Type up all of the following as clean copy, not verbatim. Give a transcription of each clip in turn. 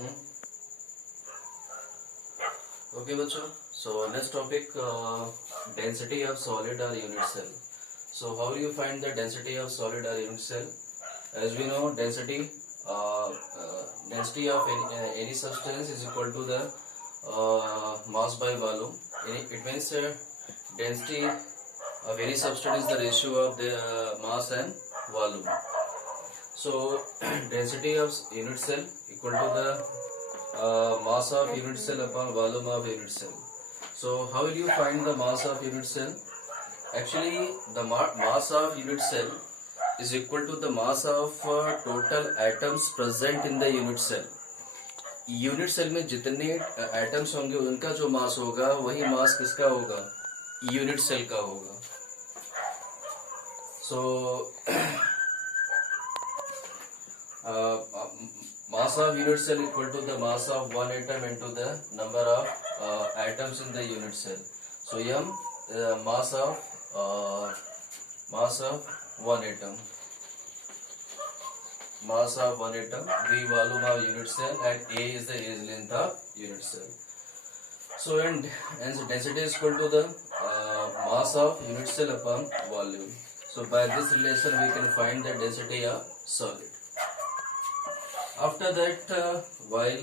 Hmm? Okay, bachcho. So next topic, density of solid or unit cell. So how do you find the density of solid or unit cell? As we know, density of any substance is equal to the mass by volume. It means density of any substance is the ratio of the mass and volume. So density of unit cell equal to the mass of unit cell upon volume of unit cell. So how will you find the mass of unit cell? Actually, the mass of unit cell is equal to the mass of total atoms present in the unit cell. Unit cell में जितने atoms होंगे उनका जो मास होगा वही मास किसका होगा, unit cell का होगा. सो mass of unit cell equal to the mass of one atom into the number of atoms in the unit cell. So m mass of one atom, mass of one atom, v volume of unit cell, and a is the age length of unit cell. So and density is equal to the mass of unit cell upon volume. So by this relation we can find the density of solid. After that, while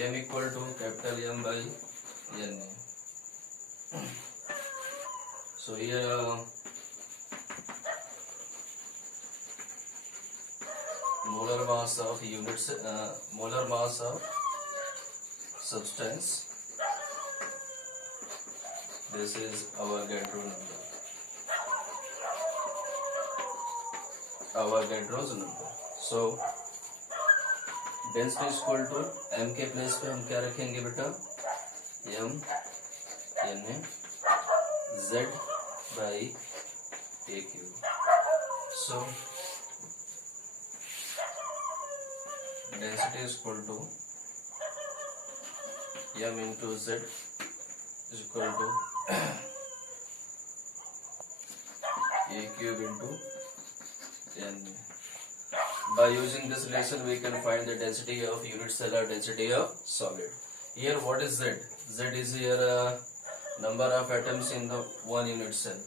m equal to capital M by N. So here molar mass of units, molar mass of substance. This is Avogadro number. Avogadro's number. So density is equal to m के place पे हम क्या रखेंगे बेटा, m n z by a cube. So density is equal to m into z is equal to a cube into n. By using this relation we can find the density of unit cell or density of solid. Here what is z? Z is here number of atoms in the one unit cell.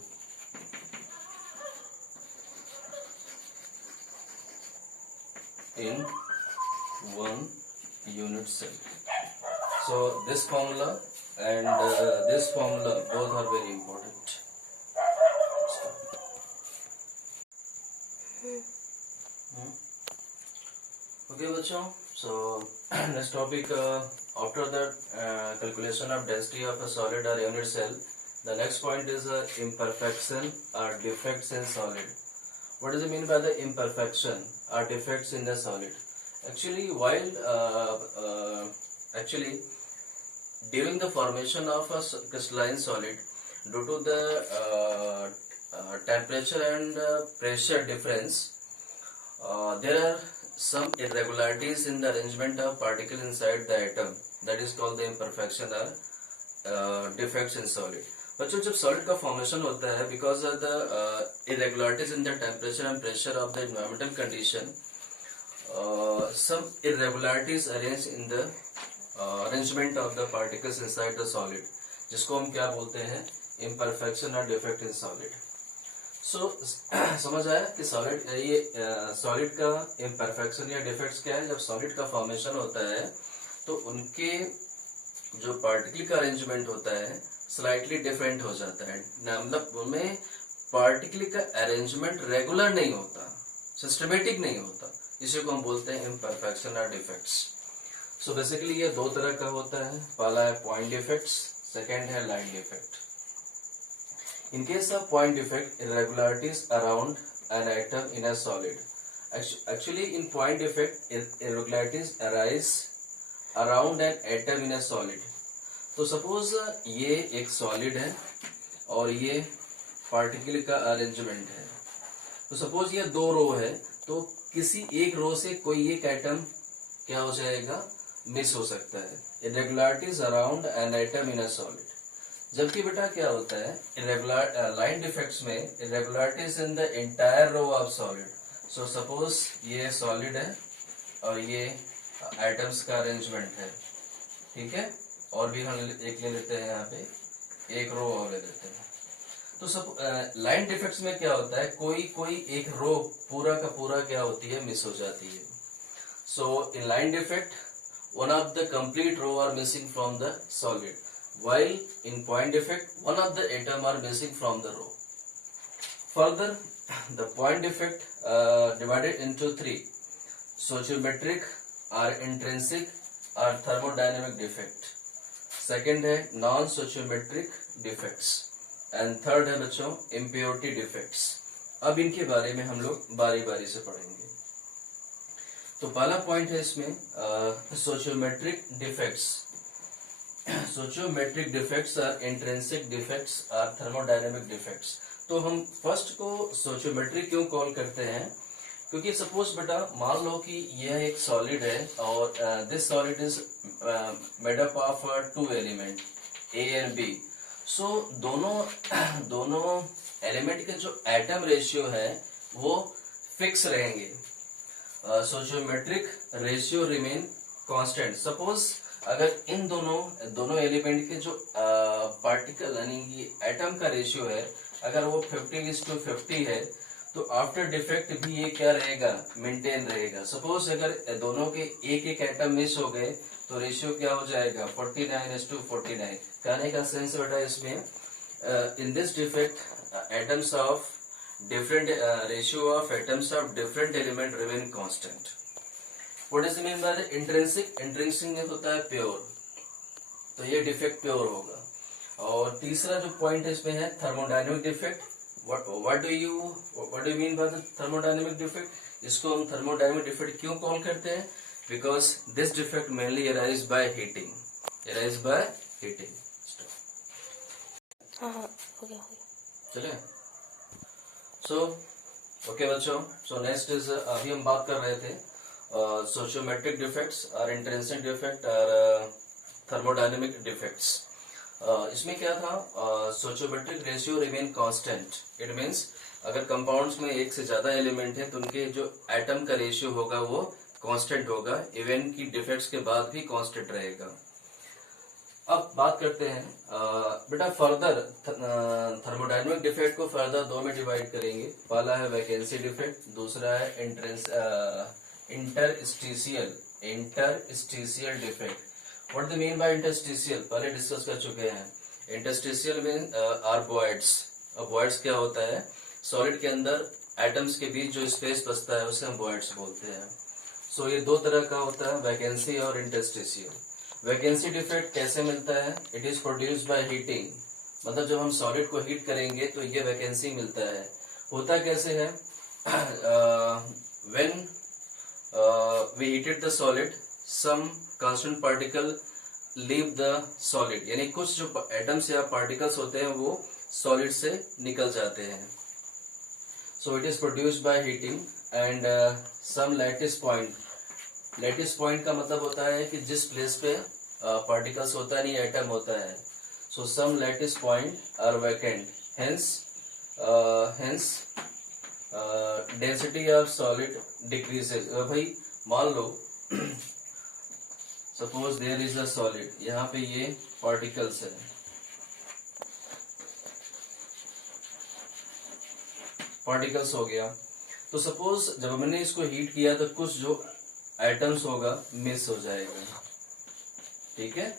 In one unit cell. So this formula and this formula both are very important. Okay, bachcho. So next topic, after the calculation of density of a solid or unit cell, the next point is imperfection or defects in solid. What does it mean by the imperfection or defects in the solid? Actually, during the formation of a crystalline solid, due to the temperature and pressure difference, there are some irregularities in the arrangement of particles inside the atom. That is called the imperfection or defects in solid. बच्चों जब solid का formation होता है, because of the irregularities in the temperature and pressure of the environmental condition, some irregularities arranged in the arrangement of the particles inside the solid, जिसको हम क्या बोलते हैं, imperfection or defect in solid. सो समझ आया कि सॉलिड, ये solid का इम्परफेक्शन या डिफेक्ट्स क्या है. जब सॉलिड का फॉर्मेशन होता है तो उनके जो पार्टिकल का अरेंजमेंट होता है स्लाइटली डिफरेंट हो जाता है. मतलब उनमें पार्टिकल का अरेंजमेंट रेगुलर नहीं होता, सिस्टमेटिक नहीं होता, इसी को हम बोलते हैं इम्परफेक्शन और डिफेक्ट्स. सो बेसिकली ये दो तरह का होता है. पहला है पॉइंट डिफेक्ट्स, सेकेंड है line defect. In case of point defect, irregularities around an atom in a solid. Actually, in point defect, irregularities arise around an atom in a solid. तो suppose ये एक solid है और ये particle का arrangement है. तो suppose ये दो रो है, तो किसी एक रो से कोई एक atom क्या हो जाएगा, मिस हो सकता है. Irregularities around an atom in a solid. जबकि बेटा क्या होता है, इरेगुलर लाइन डिफेक्ट्स में irregularities in the entire row of solid. So suppose ये सॉलिड है और ये एटम्स का अरेंजमेंट है, ठीक है। और भी हम एक ले लेते हैं, यहाँ पे एक रो और ले लेते हैं। तो सब लाइन डिफेक्ट्स में क्या होता है, कोई कोई एक रो पूरा का पूरा क्या होती है, मिस हो जाती है। So in line defect one of the complete row are missing from the solid, while in point defect one of the atom are missing from the row. Further, the point defect divided into three: sociometric or intrinsic or thermodynamic defect. Second है non sociometric defects and third है बच्चों impurity defects. अब इनके बारे में हम लोग बारी बारी से पढ़ेंगे। तो पहला पॉइंट है इसमें stoichiometric defects. Stoichiometric defects are intrinsic defects are thermodynamic defects. तो हम फर्स्ट को सोशियोमेट्रिक क्यों कॉल करते हैं, क्योंकि सपोज बेटा मान लो कि यह एक सॉलिड है और this solid is made up of two element A and B. So दोनों एलिमेंट के जो एटम रेशियो है वो फिक्स रहेंगे। Sociometric ratio remain constant. Suppose अगर इन दोनों एलिमेंट के जो पार्टिकल यानी कि एटम का रेशियो है, अगर वो 50:50 है, तो आफ्टर डिफेक्ट भी ये क्या रहेगा, मेंटेन रहेगा। सपोज अगर दोनों के एक एटम मिस हो गए तो रेशियो क्या हो जाएगा, 49:49। कहने का सेंस बेटा इसमें in this defect atoms of different ratio of atoms of different element remain constant. What is mean by the intrinsic? Intrinsic में होता है प्योर, तो ये डिफेक्ट प्योर होगा। और तीसरा जो पॉइंट है इसमें है thermodynamic defect. what do you mean by the thermodynamic defect? इसको हम थर्मोडायनेमिक डिफेक्ट क्यों कॉल करते हैं, because this defect mainly arise by heating. हो गया। चलिए सो ओके बच्चों, सो नेक्स्ट इज अभी हम बात कर रहे थे सोशियोमेट्रिक डिफेक्ट्स और इंट्रिंसिक डिफेक्ट और थर्मोडायनेमिक डिफेक्ट्स। इसमें क्या था, sociometric ratio remain constant. It means अगर कंपाउंड्स में एक से ज्यादा एलिमेंट है तो उनके जो एटम का रेशियो होगा वो कांस्टेंट होगा, इवन की डिफेक्ट्स के बाद भी कांस्टेंट रहेगा। अब बात करते हैं बेटा फर्दर थर्मोडायनेमिक डिफेक्ट को फर्दर दो में डिवाइड करेंगे। पहला है वैकेंसी डिफेक्ट, दूसरा है interstitial defect. What the mean by interstitial, पहले डिस्कस कर चुके हैं। इंटरस्टिशियल में आर वॉइड्स। अब वॉइड्स क्या होता है, सॉलिड के अंदर एटम्स के बीच जो स्पेस बचता है उसे हम वॉइड्स बोलते हैं। सो ये दो तरह का होता है, वैकेंसी और इंटरस्टिशियल। वैकेंसी डिफेक्ट कैसे मिलता है, it is produced by heating. मतलब जब हम सॉलिड को हीट करेंगे तो ये वैकेंसी मिलता है। होता कैसे है, when we heated the solid some constant particle leave the solid, यानी कुछ जो एटम्स या पार्टिकल्स होते हैं वो सॉलिड से निकल जाते हैं। So it is produced by heating and some lattice point. Lattice point का मतलब होता है कि जिस प्लेस पे पार्टिकल्स होता है नहीं एटम होता है। So some lattice point are vacant, hence density of solid decreases. भाई मान लो suppose there is a solid, यहाँ पे ये पार्टिकल्स है, पार्टिकल्स हो गया। तो सपोज जब हमने इसको हीट किया तो कुछ जो एटम्स होगा मिस हो जाएगा, ठीक है।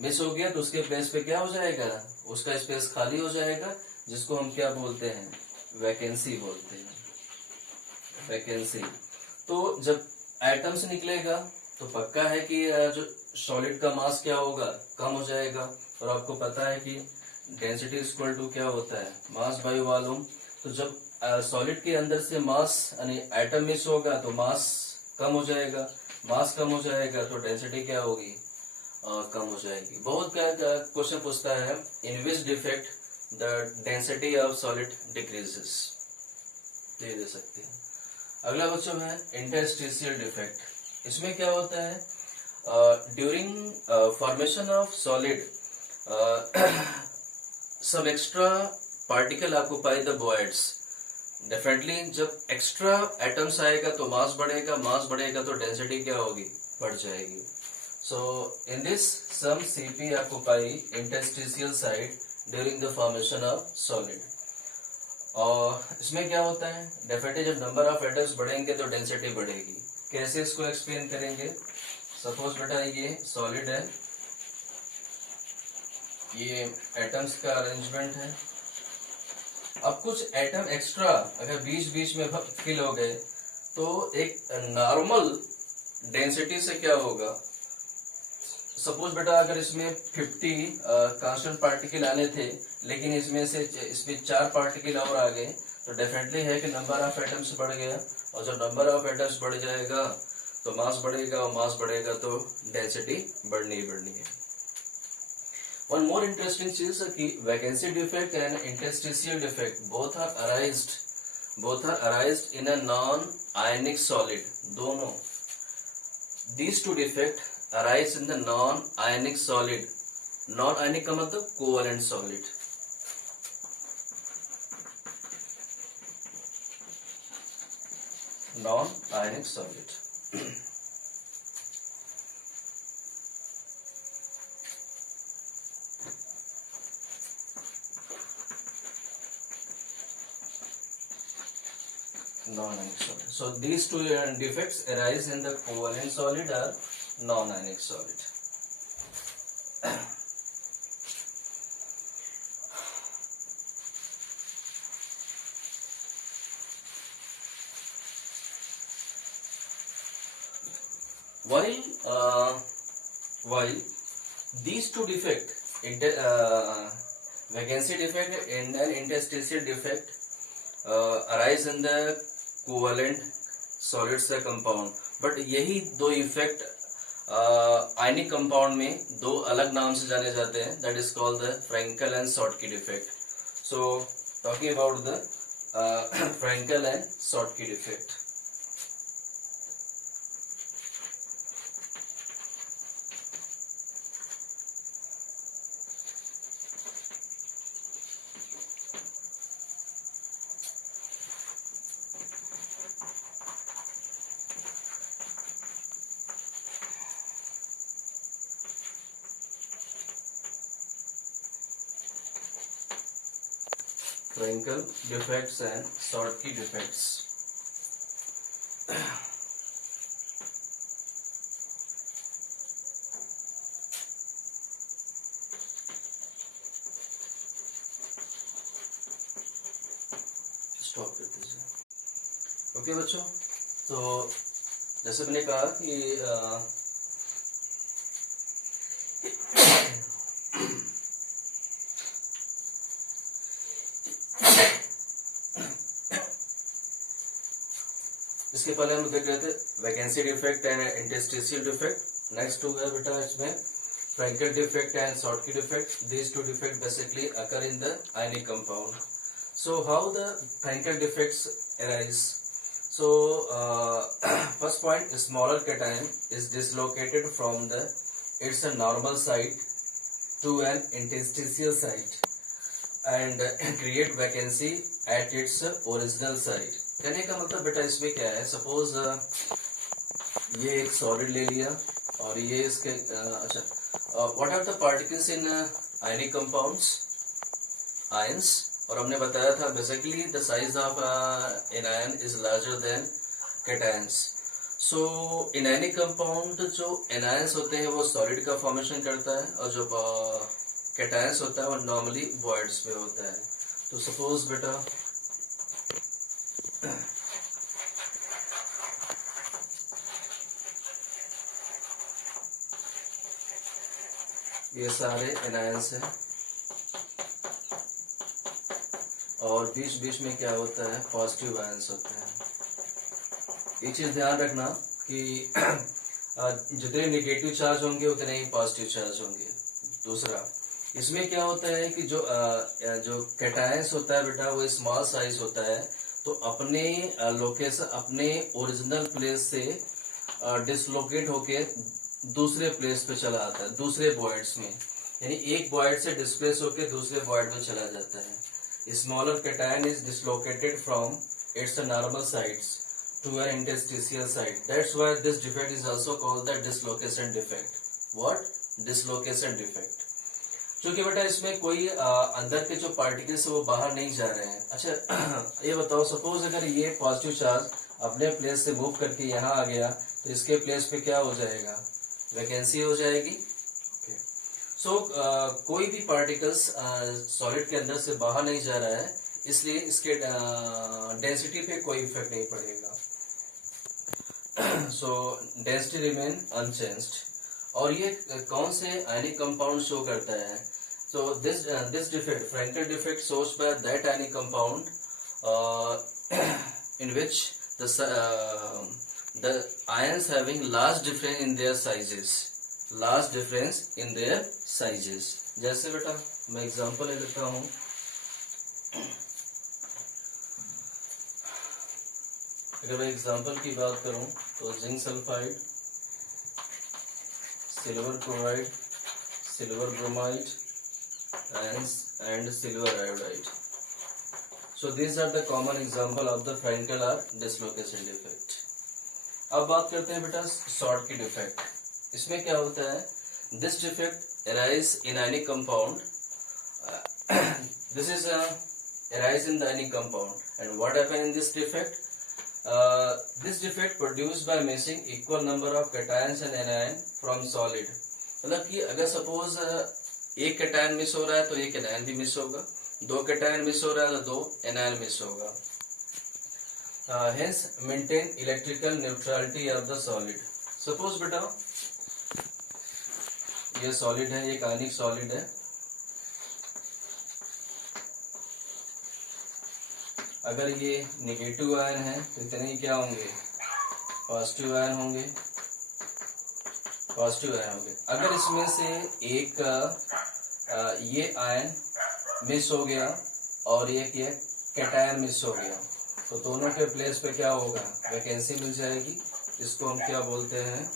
मिस हो गया तो उसके प्लेस पे क्या हो जाएगा, उसका स्पेस खाली हो जाएगा, जिसको हम क्या बोलते हैं, वैकेंसी बोलते हैं, वैकेंसी। तो जब एटम्स निकलेगा तो पक्का है कि जो सॉलिड का मास क्या होगा, कम हो जाएगा। और आपको पता है कि डेंसिटी इक्वल टू क्या होता है, मास बाय वॉल्यूम। तो जब सॉलिड के अंदर से मास यानी एटम मिस होगा तो मास कम हो जाएगा, मास कम हो जाएगा तो डेंसिटी क्या होगी, कम हो जाएगी। बहुत क्या क्वेश्चन पूछता है, in which defect the density of solid decreases, ये दे सकते हैं। अगला बच्चों है इंटरस्टिशियल डिफेक्ट। इसमें क्या होता है, during formation of solid some extra particle occupy the voids, definitely जब एक्स्ट्रा एटम्स आएगा तो मास बढ़ेगा, मास बढ़ेगा तो डेंसिटी क्या होगी, बढ़ जाएगी. So in this some Cp occupy interstitial side during the formation of solid. और इसमें क्या होता है, डेफिनेटली जब नंबर ऑफ एटम्स बढ़ेंगे तो डेंसिटी बढ़ेगी. कैसे इसको एक्सप्लेन करेंगे? सपोज बेटा ये सॉलिड है, ये एटम्स का अरेंजमेंट है. अब कुछ एटम एक्स्ट्रा अगर बीच बीच में फिल हो गए तो एक नॉर्मल डेंसिटी से क्या होगा, सपोज बेटा अगर इसमें 50 कांस्टेंट पार्टिकल आने थे लेकिन इसमें 4 पार्टिकल और आ गए तो डेफिनेटली है कि नंबर ऑफ एटम्स बढ़ गया. और जब नंबर ऑफ एटम्स बढ़ जाएगा तो मास बढ़ेगा, और मास बढ़ेगा तो डेंसिटी बढ़नी ही बढ़नी है. वन मोर इंटरेस्टिंग चीज है कि vacancy defect and interstitial defect both are arised in a non ionic solid. दोनों these two defect arise in the non-ionic solid. Non-ionic का मतलब covalent solid. Non-ionic solid. Non-ionic solid. So these two defects arise in the covalent solid or non-ionic solid. While these two defect, vacancy defect and an interstitial defect arise in the covalent solids का compound, but यही दो effect ionic compound में दो अलग नाम से जाने जाते हैं. That is called the Frenkel and Schottky defect. So talking about the Frenkel and Schottky defect. Frankel defects and Schottky defects. Stop कर दीजिए. ओके बच्चों, तो जैसे मैंने कहा कि इसके पहले हम देख रहे थे vacancy defect and interstitial defect. Next two है बेटा इसमें Frenkel defect and Schottky defect. These two defect basically occur in the ionic compound. So how the Frenkel defects arise? So first point, smaller cation is dislocated from the its normal site to an interstitial site and create vacancy at its original site. कहने का मतलब बेटा इसमें क्या है, suppose ये एक solid ले लिया और ये इसके अच्छा, what are the particles in ionic compounds? Ions. और हमने बताया था basically the size of anion is larger than cations. So in ionic compound जो एनायंस होते हैं वो सॉलिड का फॉर्मेशन करता है और जो कैटायंस होता है वो नॉर्मली वॉइड्स पे होता है. तो सपोज बेटा ये सारे एनायंस हैं और बीच बीच में क्या होता है, पॉजिटिव आयंस होते हैं. एक चीज ध्यान रखना कि जितने नेगेटिव चार्ज होंगे उतने ही पॉजिटिव चार्ज होंगे. दूसरा इसमें क्या होता है कि जो कैटायंस होता है बेटा वो स्मॉल साइज होता है, तो अपने लोकेशन अपने ओरिजिनल प्लेस से डिसलोकेट होके दूसरे प्लेस पे चला आता है, दूसरे वॉइड्स में, यानी एक वॉइड से डिस्प्लेस होके दूसरे वॉइड में चला जाता है. smaller cation is dislocated from its normal sites to an interstitial site. That's why this defect is also called the dislocation defect. What? Dislocation defect. क्योंकि बेटा इसमें कोई अंदर के जो पार्टिकल्स है वो बाहर नहीं जा रहे हैं. अच्छा ये बताओ, सपोज अगर ये पॉजिटिव चार्ज अपने प्लेस से मूव करके यहाँ आ गया तो इसके प्लेस पे क्या हो जाएगा? वैकेंसी हो जाएगी. सो कोई भी पार्टिकल्स सॉलिड के अंदर से बाहर नहीं जा रहा है, इसलिए इसके डेंसिटी पे कोई इफेक्ट नहीं पड़ेगा. So density remain unchanged. और ये कौन से आयनिक कंपाउंड शो करता है? So this defect, Frenkel defect, shows by that ionic compound in which the ions having large difference in their sizes. Large difference in their sizes. जैसे बेटा मैं example ले लेता हूँ. अगर मैं एग्जांपल की बात करूँ तो zinc sulphide, silver chloride, silver bromide and silver iodide. So these are the common example of the Frankel or dislocation defect. अब बात करते हैं बेटा शॉर्ट की डिफेक्ट. इसमें क्या होता है? This defect arise in ionic compound. This is arise in the ionic compound. And what happen in this defect? This defect produced by missing equal number of cations and anion from solid. मतलब कि अगर suppose एक cation miss हो रहा है तो एक anion भी मिस होगा, दो कैटायन मिस हो रहा है तो दो एनायन मिस होगा. Hence maintain electrical neutrality of the solid. Suppose बेटा ये सॉलिड है, एक आयनिक सॉलिड है. अगर ये नेगेटिव आयन है तो इतने ही क्या होंगे? पॉजिटिव आयन होंगे, पॉजिटिव आयन होंगे. अगर इसमें से एक ये आयन मिस हो गया और एक ये कैटायन मिस हो गया तो दोनों के प्लेस पे क्या होगा? वैकेंसी मिल जाएगी. इसको हम क्या बोलते हैं?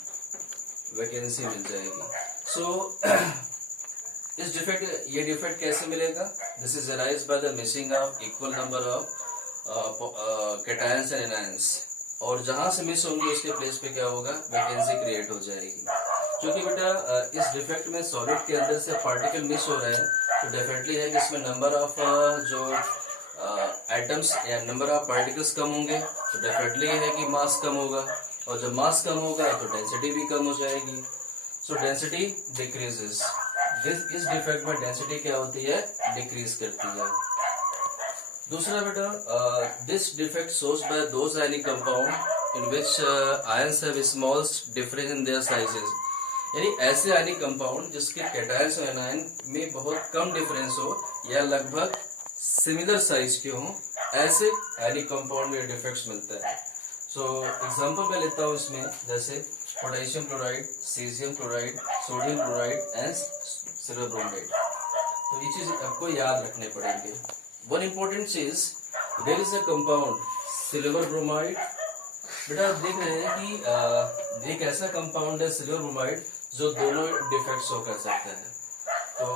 वैकेंसी मिल जाएगी. सो इस डिफेक्ट, ये डिफेक्ट कैसे मिलेगा? This is arise by the missing of equal number of cations and anions. और जहां से मिस होंगे उसके प्लेस पे क्या होगा? वैकेंसी क्रिएट हो जाएगी. क्योंकि बेटा इस डिफेक्ट में सॉलिड के अंदर से पार्टिकल मिस हो रहे हैं तो डेफिनेटली है कि इसमें नंबर ऑफ जो एटम्स या नंबर ऑफ पार्टिकल्स कम होंगे तो डेफिनेटली है कि मास कम होगा. और जब मास कम होगा तो डेंसिटी भी कम हो जाएगी. सो डेंसिटी डिक्रीजेस. इस डिफेक्ट में डेंसिटी क्या होती है? डिक्रीज करती है. दूसरा बेटा this defect shows bye those ionic compound in which ions have small difference in their sizes. यानी ऐसे आयनिक कंपाउंड जिसके कैटायंस और एनायन में बहुत कम डिफरेंस हो या लगभग सिमिलर साइज के हों, ऐसे आयनिक कंपाउंड में डिफेक्ट्स मिलते हैं. सो एग्जांपल मैं लेता हूँ इसमें, जैसे potassium chloride, caesium chloride, sodium chloride and silver bromide. तो ये चीज आपको याद रखने पड़ेंगे. वन इम्पोर्टेंट चीज, there is a compound silver bromide. बेटा आप देख रहे हैं कि एक ऐसा कंपाउंड है सिल्वर ब्रोमाइड जो दोनों डिफेक्ट शो कर सकता है. तो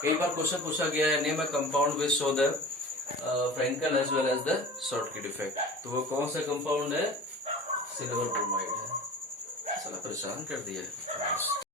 कई बार क्वेश्चन पूछा गया है, name a compound which show the Frenkel as well as the Schottky defect. तो वो कौन सा कंपाउंड है? सिल्वर ब्रोमाइड है. साला परेशान कर दिया है.